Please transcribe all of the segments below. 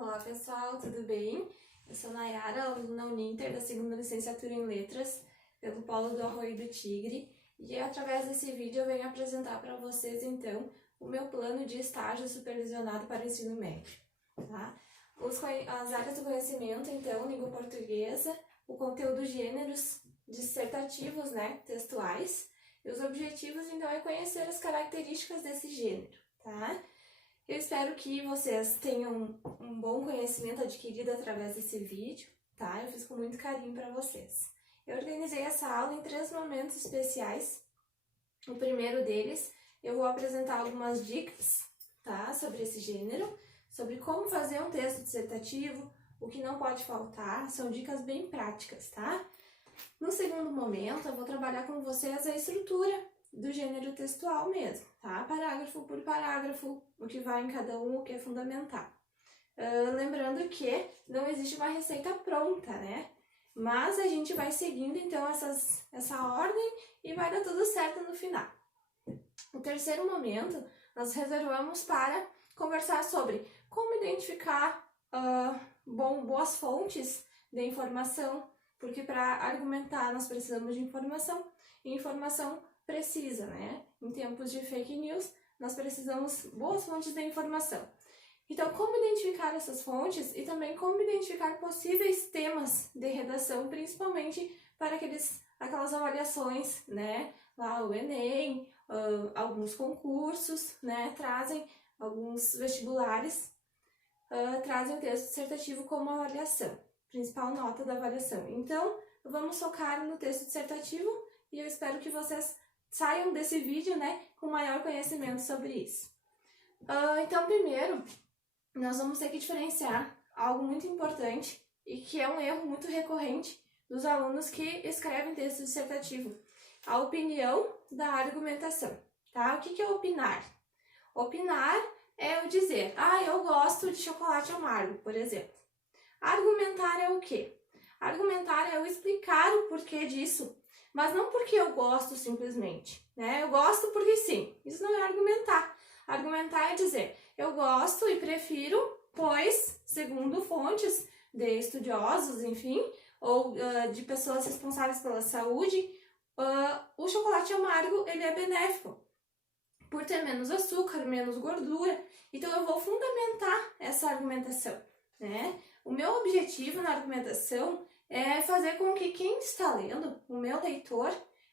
Olá pessoal, tudo bem? Eu sou Nayara, aluna Uninter da segunda licenciatura em Letras, pelo Polo do Arroio do Tigre, e através desse vídeo eu venho apresentar para vocês então o meu plano de estágio supervisionado para o ensino médio. Tá? As áreas do conhecimento, então, língua portuguesa, o conteúdo gêneros dissertativos, textuais, e os objetivos então é conhecer as características desse gênero, tá? Eu espero que vocês tenham um bom conhecimento adquirido através desse vídeo, tá? Eu fiz com muito carinho para vocês. Eu organizei essa aula em 3 momentos especiais. O primeiro deles, eu vou apresentar algumas dicas, tá? Sobre esse gênero, sobre como fazer um texto dissertativo, o que não pode faltar, são dicas bem práticas, tá? No segundo momento, eu vou trabalhar com vocês a estrutura do gênero textual mesmo, tá? Parágrafo por parágrafo, o que vai em cada um, o que é fundamental. Lembrando que não existe uma receita pronta, né? Mas a gente vai seguindo, então, essa ordem e vai dar tudo certo no final. O terceiro momento, nós reservamos para conversar sobre como identificar boas fontes de informação, porque para argumentar nós precisamos de informação, e informação precisa, né? Em tempos de fake news, nós precisamos boas fontes de informação. Então, como identificar essas fontes e também como identificar possíveis temas de redação, principalmente para aquelas avaliações, né? Lá o Enem, alguns concursos, né? Trazem alguns vestibulares, trazem o texto dissertativo como avaliação, principal nota da avaliação. Então, vamos focar no texto dissertativo e eu espero que vocês saiam desse vídeo, né, com maior conhecimento sobre isso. Então, primeiro, nós vamos ter que diferenciar algo muito importante e que é um erro muito recorrente dos alunos que escrevem texto dissertativo: a opinião da argumentação, tá? O que é opinar? Opinar é o dizer, eu gosto de chocolate amargo, por exemplo. Argumentar é o quê? Argumentar é eu explicar o porquê disso, mas não porque eu gosto simplesmente, né? Eu gosto porque sim. Isso não é argumentar. Argumentar é dizer, eu gosto e prefiro, pois, segundo fontes de estudiosos, enfim, ou de pessoas responsáveis pela saúde, o chocolate amargo ele é benéfico, por ter menos açúcar, menos gordura. Então, eu vou fundamentar essa argumentação, né? O meu objetivo na argumentação é fazer com que quem está lendo, o meu leitor,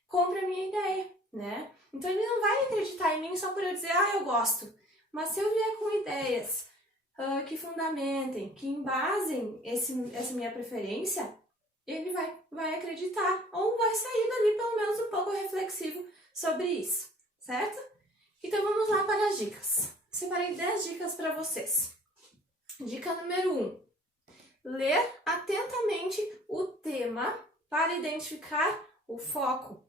compre a minha ideia, né? Então, ele não vai acreditar em mim só por eu dizer, eu gosto. Mas se eu vier com ideias que fundamentem, que embasem essa minha preferência, ele vai acreditar ou vai sair dali pelo menos um pouco reflexivo sobre isso, certo? Então, vamos lá para as dicas. Separei 10 dicas para vocês. Dica número 1. Ler atentamente o tema para identificar o foco.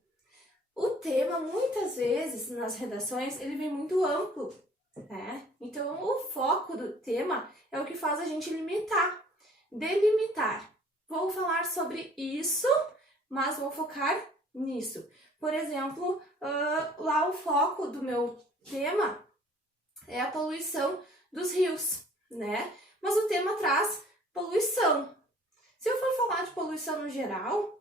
O tema, muitas vezes, nas redações, ele vem muito amplo, né? Então, o foco do tema é o que faz a gente limitar, delimitar. Vou falar sobre isso, mas vou focar nisso. Por exemplo, lá o foco do meu tema é a poluição dos rios, né? Mas o tema traz poluição. Se eu for falar de poluição no geral,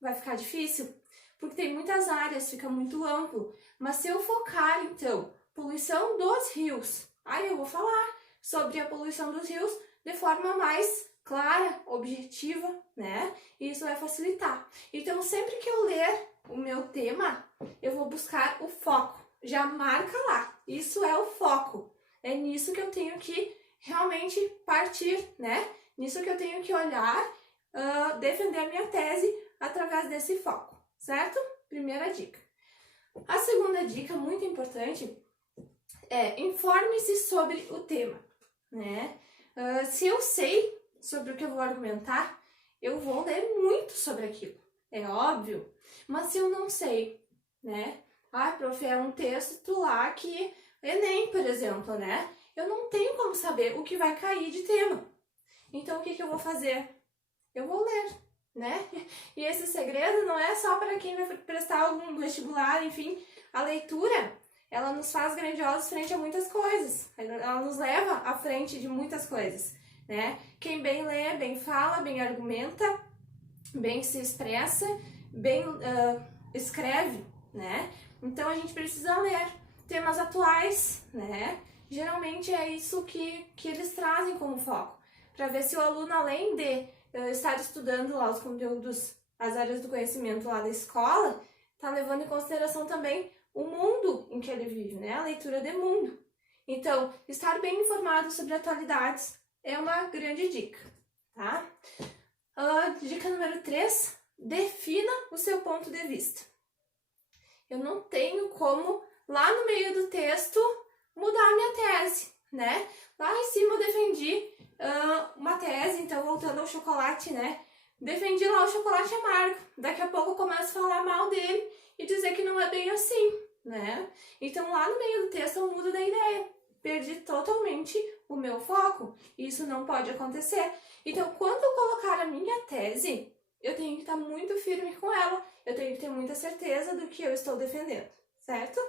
vai ficar difícil, porque tem muitas áreas, fica muito amplo. Mas se eu focar, então, poluição dos rios, aí eu vou falar sobre a poluição dos rios de forma mais clara, objetiva, né? E isso vai facilitar. Então, sempre que eu ler o meu tema, eu vou buscar o foco. Já marca lá, isso é o foco. É nisso que eu tenho que realmente partir, né? Nisso que eu tenho que olhar, defender a minha tese através desse foco, certo? Primeira dica. A segunda dica, muito importante, é informe-se sobre o tema, né? Se eu sei sobre o que eu vou argumentar, eu vou ler muito sobre aquilo, é óbvio. Mas se eu não sei, né? Prof, é um texto lá que Enem, por exemplo, né? Eu não tenho como saber o que vai cair de tema. Então, o que eu vou fazer? Eu vou ler, né? E esse segredo não é só para quem vai prestar algum vestibular, enfim. A leitura, ela nos faz grandiosos frente a muitas coisas. Ela nos leva à frente de muitas coisas. né? Quem bem lê, bem fala, bem argumenta, bem se expressa, bem escreve, né? Então a gente precisa ler temas atuais, né? Geralmente é isso que eles trazem como foco, para ver se o aluno, além de estar estudando lá os conteúdos, as áreas do conhecimento lá da escola, está levando em consideração também o mundo em que ele vive, né? A leitura de mundo. Então, estar bem informado sobre atualidades é uma grande dica, tá? Dica número 3, defina o seu ponto de vista. Eu não tenho como, lá no meio do texto, mudar a minha tese, né? Lá em cima eu defendi uma tese, então voltando ao chocolate, né? Defendi lá o chocolate amargo. Daqui a pouco eu começo a falar mal dele e dizer que não é bem assim, né? Então lá no meio do texto eu mudo da ideia. Perdi totalmente o meu foco. Isso não pode acontecer. Então quando eu colocar a minha tese, eu tenho que estar muito firme com ela. Eu tenho que ter muita certeza do que eu estou defendendo, certo?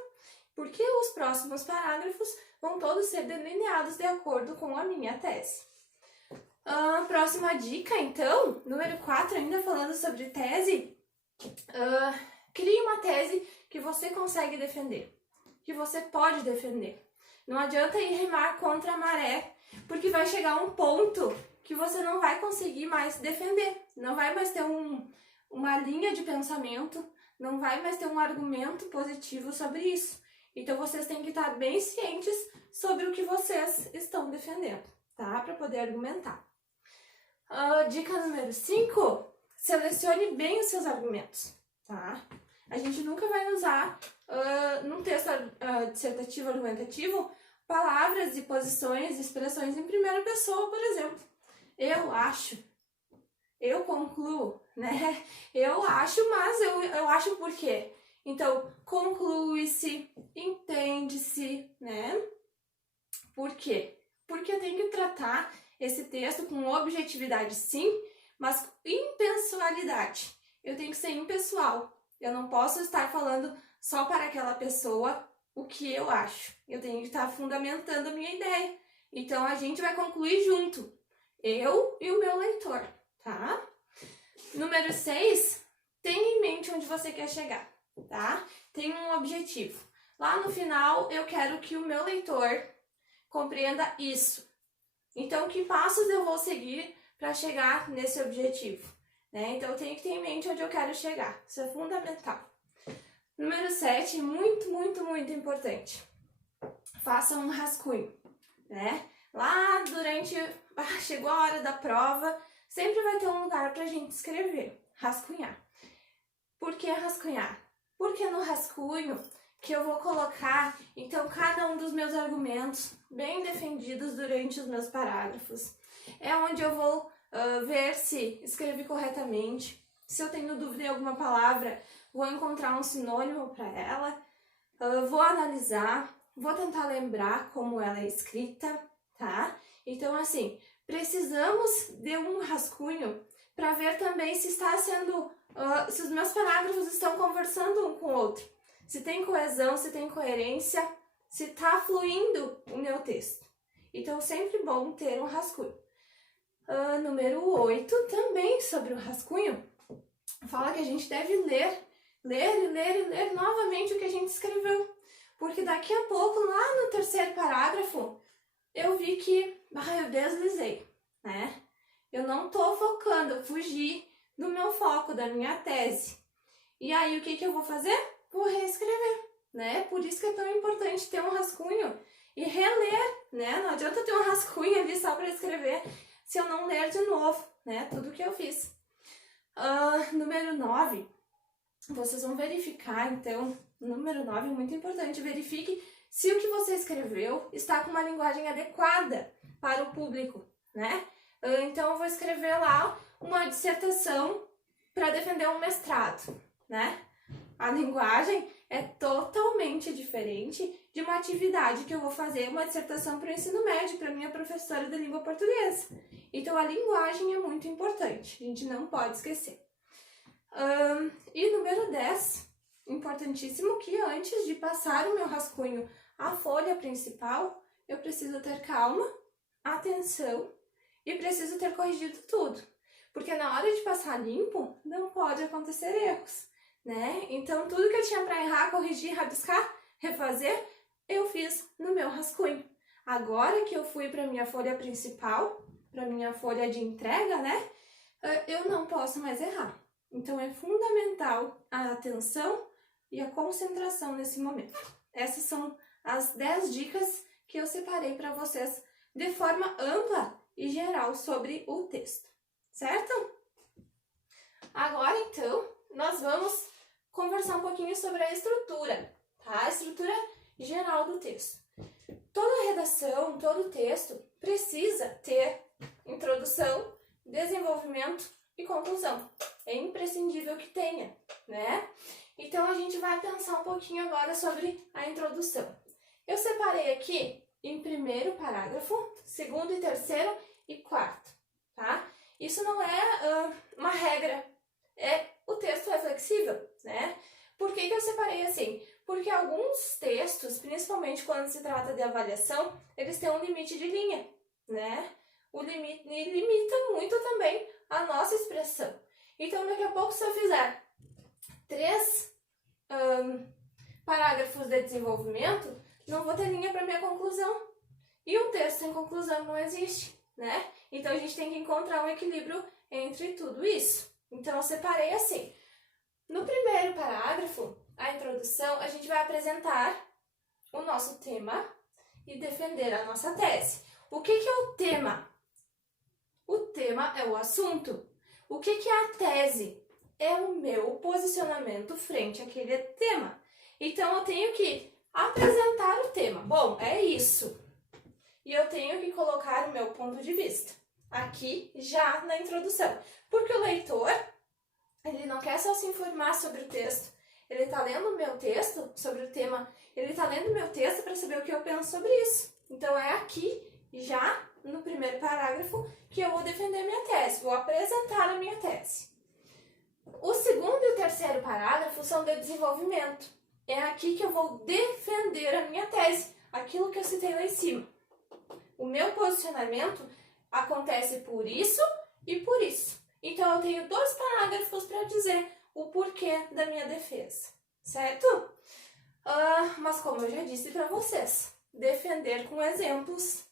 Porque os próximos parágrafos vão todos ser delineados de acordo com a minha tese. Próxima dica, então, número 4, ainda falando sobre tese. Crie uma tese que você consegue defender, que você pode defender. Não adianta ir remar contra a maré, porque vai chegar um ponto que você não vai conseguir mais defender. Não vai mais ter uma linha de pensamento, não vai mais ter um argumento positivo sobre isso. Então, vocês têm que estar bem cientes sobre o que vocês estão defendendo, tá? Para poder argumentar. Dica número 5, selecione bem os seus argumentos, tá? A gente nunca vai usar, num texto dissertativo argumentativo, palavras e posições e expressões em primeira pessoa, por exemplo. Eu acho, eu concluo, né? Eu acho, mas eu acho por quê? Então, conclui-se, entende-se, né? Por quê? Porque eu tenho que tratar esse texto com objetividade, sim, mas impessoalidade. Eu tenho que ser impessoal. Eu não posso estar falando só para aquela pessoa o que eu acho. Eu tenho que estar fundamentando a minha ideia. Então, a gente vai concluir junto. Eu e o meu leitor, tá? Número 6, tenha em mente onde você quer chegar, tá? Tem um objetivo. Lá no final, eu quero que o meu leitor compreenda isso. Então, que passos eu vou seguir para chegar nesse objetivo, né? Então, eu tenho que ter em mente onde eu quero chegar. Isso é fundamental. Número 7, muito, muito, muito importante. Faça um rascunho, né? Lá durante... chegou a hora da prova, sempre vai ter um lugar para a gente escrever, rascunhar. Por que rascunhar? Porque no rascunho que eu vou colocar, então, cada um dos meus argumentos bem defendidos durante os meus parágrafos. É onde eu vou ver se escrevi corretamente, se eu tenho dúvida em alguma palavra, vou encontrar um sinônimo para ela, vou analisar, vou tentar lembrar como ela é escrita, tá? Então, assim, precisamos de um rascunho para ver também se está sendo, se os meus parágrafos estão conversando um com o outro. Se tem coesão, se tem coerência, se está fluindo o meu texto. Então, sempre bom ter um rascunho. Número 8, também sobre o rascunho, fala que a gente deve ler novamente o que a gente escreveu. Porque daqui a pouco, lá no terceiro parágrafo, eu vi que eu deslizei, né? Eu não estou focando, eu fugi do meu foco, da minha tese. E aí, o que eu vou fazer? Vou reescrever, né? Por isso que é tão importante ter um rascunho e reler, né? Não adianta ter um rascunho ali só para escrever se eu não ler de novo, né? Tudo que eu fiz. Número 9, vocês vão verificar, então, número 9 é muito importante, verifique se o que você escreveu está com uma linguagem adequada para o público, né? Então, eu vou escrever lá uma dissertação para defender um mestrado, né? A linguagem é totalmente diferente de uma atividade que eu vou fazer, uma dissertação para o ensino médio, para minha professora de língua portuguesa. Então, a linguagem é muito importante, a gente não pode esquecer. E número 10, importantíssimo, que antes de passar o meu rascunho à folha principal, eu preciso ter calma, atenção e preciso ter corrigido tudo. Porque na hora de passar limpo, não pode acontecer erros, né? Então, tudo que eu tinha para errar, corrigir, rabiscar, refazer, eu fiz no meu rascunho. Agora que eu fui para minha folha principal, para minha folha de entrega, né? Eu não posso mais errar. Então, é fundamental a atenção e a concentração nesse momento. Essas são as 10 dicas que eu separei para vocês de forma ampla e geral sobre o texto, certo? Agora, então, nós vamos conversar um pouquinho sobre a estrutura, tá? A estrutura geral do texto. Toda redação, todo texto precisa ter introdução, desenvolvimento e conclusão. É imprescindível que tenha, né? Então, a gente vai pensar um pouquinho agora sobre a introdução. Eu separei aqui em primeiro parágrafo, segundo e terceiro e quarto, tá? Isso não é uma regra, o texto é flexível, né? Por que eu separei assim? Porque alguns textos, principalmente quando se trata de avaliação, eles têm um limite de linha, né? O limite limita muito também a nossa expressão. Então, daqui a pouco, se eu fizer 3 parágrafos de desenvolvimento, não vou ter linha para minha conclusão. E um texto sem conclusão não existe, né? Então, a gente tem que encontrar um equilíbrio entre tudo isso. Então, eu separei assim. No primeiro parágrafo, a introdução, a gente vai apresentar o nosso tema e defender a nossa tese. O que é o tema? O tema é o assunto. O que é a tese? É o meu posicionamento frente àquele tema. Então, eu tenho que apresentar o tema. Bom, é isso. E eu tenho que colocar o meu ponto de vista aqui já na introdução. Porque o leitor, ele não quer só se informar sobre o texto. Ele está lendo o meu texto sobre o tema. Ele está lendo o meu texto para saber o que eu penso sobre isso. Então, é aqui, já no primeiro parágrafo, que eu vou defender minha tese. Vou apresentar a minha tese. O segundo e o terceiro parágrafo são de desenvolvimento. É aqui que eu vou defender a minha tese. Aquilo que eu citei lá em cima. O meu posicionamento acontece por isso e por isso. Então, eu tenho 2 parágrafos para dizer o porquê da minha defesa, certo? Mas como eu já disse para vocês, defender com exemplos,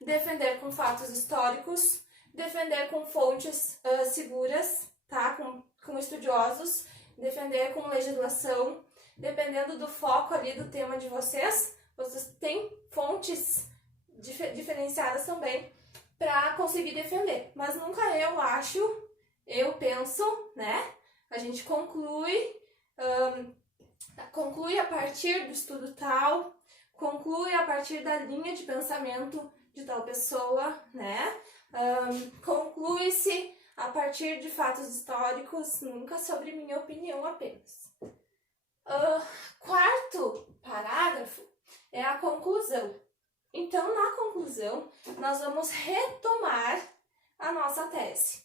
defender com fatos históricos, defender com fontes seguras, tá? Com estudiosos, defender com legislação, dependendo do foco ali do tema de vocês têm fontes diferenciadas também para conseguir defender. Mas nunca eu penso, né? A gente conclui a partir do estudo tal, conclui a partir da linha de pensamento de tal pessoa, né? Conclui-se a partir de fatos históricos, nunca sobre minha opinião apenas. Quarto parágrafo é a conclusão. Então, na conclusão, nós vamos retomar a nossa tese.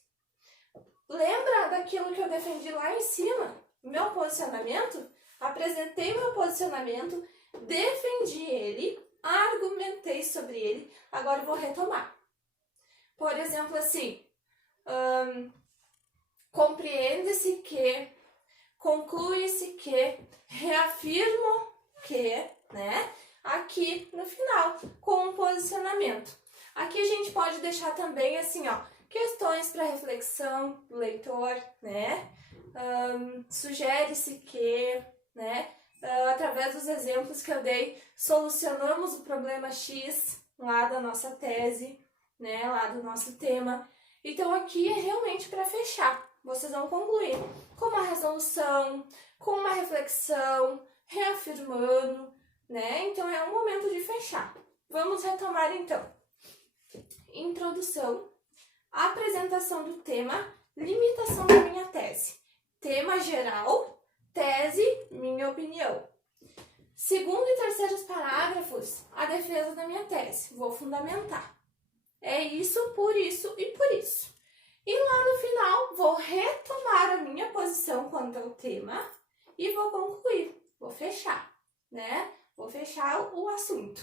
Lembra daquilo que eu defendi lá em cima? Meu posicionamento? Apresentei meu posicionamento, defendi ele, argumentei sobre ele, agora eu vou retomar. Por exemplo, assim, compreende-se que, conclui-se que, reafirmo que, né? Aqui no final, com um posicionamento. Aqui a gente pode deixar também assim, ó, questões para reflexão do leitor, né? Sugere-se que, né? Através dos exemplos que eu dei, solucionamos o problema X lá da nossa tese, né? Lá do nosso tema. Então aqui é realmente para fechar. Vocês vão concluir com uma resolução, com uma reflexão, reafirmando, né? Então é um momento de fechar. Vamos retomar então. Introdução, apresentação do tema, limitação da minha tese. Tema geral, tese, minha opinião. Segundo e terceiros parágrafos, a defesa da minha tese. Vou fundamentar. É isso, por isso e por isso. E lá no final, vou retomar a minha posição quanto ao tema e vou concluir. Vou fechar, né? Vou fechar o assunto.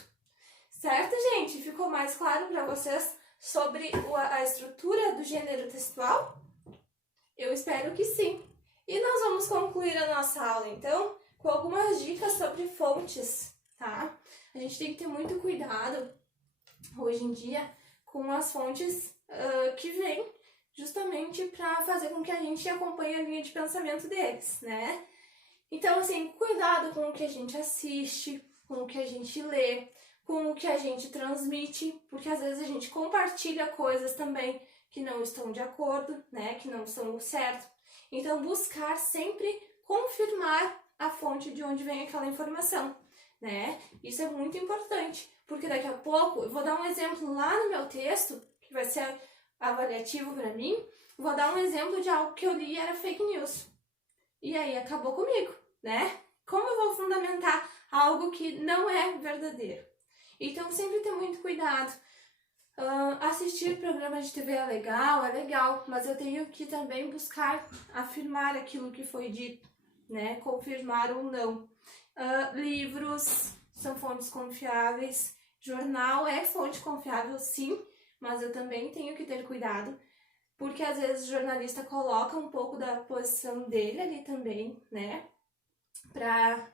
Certo, gente? Ficou mais claro para vocês sobre a estrutura do gênero textual? Eu espero que sim. E nós vamos concluir a nossa aula, então, com algumas dicas sobre fontes, tá? A gente tem que ter muito cuidado, hoje em dia, com as fontes que vêm justamente para fazer com que a gente acompanhe a linha de pensamento deles, né? Então, assim, cuidado com o que a gente assiste, com o que a gente lê, com o que a gente transmite, porque às vezes a gente compartilha coisas também que não estão de acordo, né, que não são o certo. Então, buscar sempre confirmar a fonte de onde vem aquela informação, né? Isso é muito importante, porque daqui a pouco, eu vou dar um exemplo lá no meu texto, que vai ser avaliativo para mim, vou dar um exemplo de algo que eu li e era fake news. E aí acabou comigo, né? Como eu vou fundamentar algo que não é verdadeiro? Então, sempre ter muito cuidado. Assistir programas de TV é legal, mas eu tenho que também buscar afirmar aquilo que foi dito, né? Confirmar ou não. Livros são fontes confiáveis, jornal é fonte confiável, sim, mas eu também tenho que ter cuidado, porque às vezes o jornalista coloca um pouco da posição dele ali também, né? Para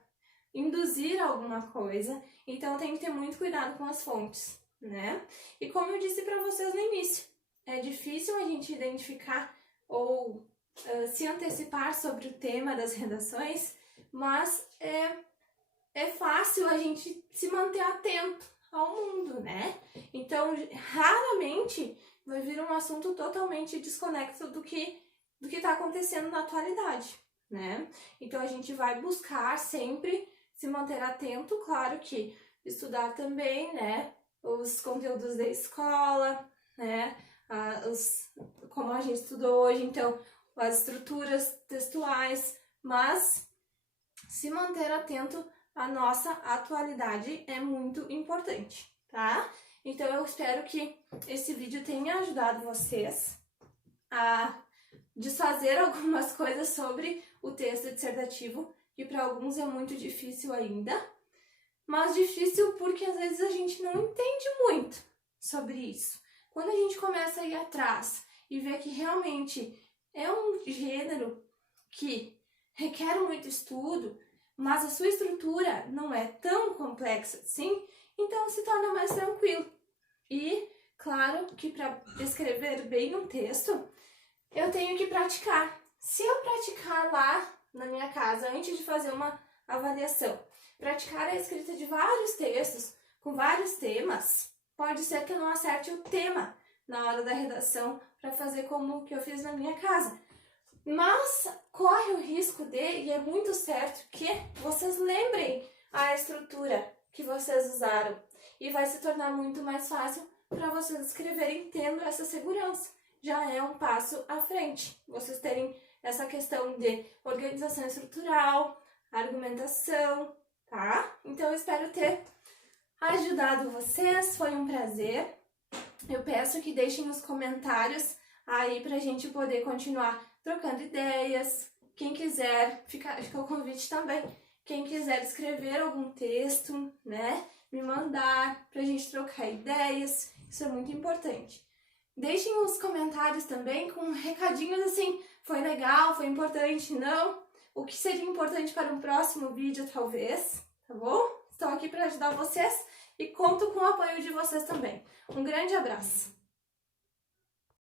induzir alguma coisa, então tem que ter muito cuidado com as fontes, né? E como eu disse para vocês no início, é difícil a gente identificar ou se antecipar sobre o tema das redações, mas é fácil a gente se manter atento ao mundo, né? Então, raramente vai vir um assunto totalmente desconexo do que está acontecendo na atualidade, né? Então, a gente vai buscar sempre se manter atento, claro que estudar também, né? Os conteúdos da escola, né? Como a gente estudou hoje, então, as estruturas textuais, mas se manter atento à nossa atualidade é muito importante, tá? Então, eu espero que esse vídeo tenha ajudado vocês a desfazer algumas coisas sobre o texto dissertativo, que para alguns é muito difícil ainda, mas difícil porque às vezes a gente não entende muito sobre isso. Quando a gente começa a ir atrás e ver que realmente é um gênero que requer muito estudo, mas a sua estrutura não é tão complexa assim, então se torna mais tranquilo. E, claro, que para escrever bem um texto, eu tenho que praticar. Se eu praticar lá na minha casa, antes de fazer uma avaliação, praticar a escrita de vários textos, com vários temas, pode ser que eu não acerte o tema na hora da redação para fazer como o que eu fiz na minha casa. Mas corre o risco e é muito certo que vocês lembrem a estrutura que vocês usaram e vai se tornar muito mais fácil para vocês escreverem tendo essa segurança. Já é um passo à frente, vocês terem essa questão de organização estrutural, argumentação, tá? Então eu espero ter ajudado vocês, foi um prazer. Eu peço que deixem nos comentários aí pra gente poder continuar trocando ideias. Quem quiser, fica o convite também. Quem quiser escrever algum texto, né, me mandar pra gente trocar ideias, isso é muito importante. Deixem os comentários também com recadinhos assim, foi legal, foi importante, não? O que seria importante para um próximo vídeo, talvez, tá bom? Estou aqui para ajudar vocês e conto com o apoio de vocês também. Um grande abraço!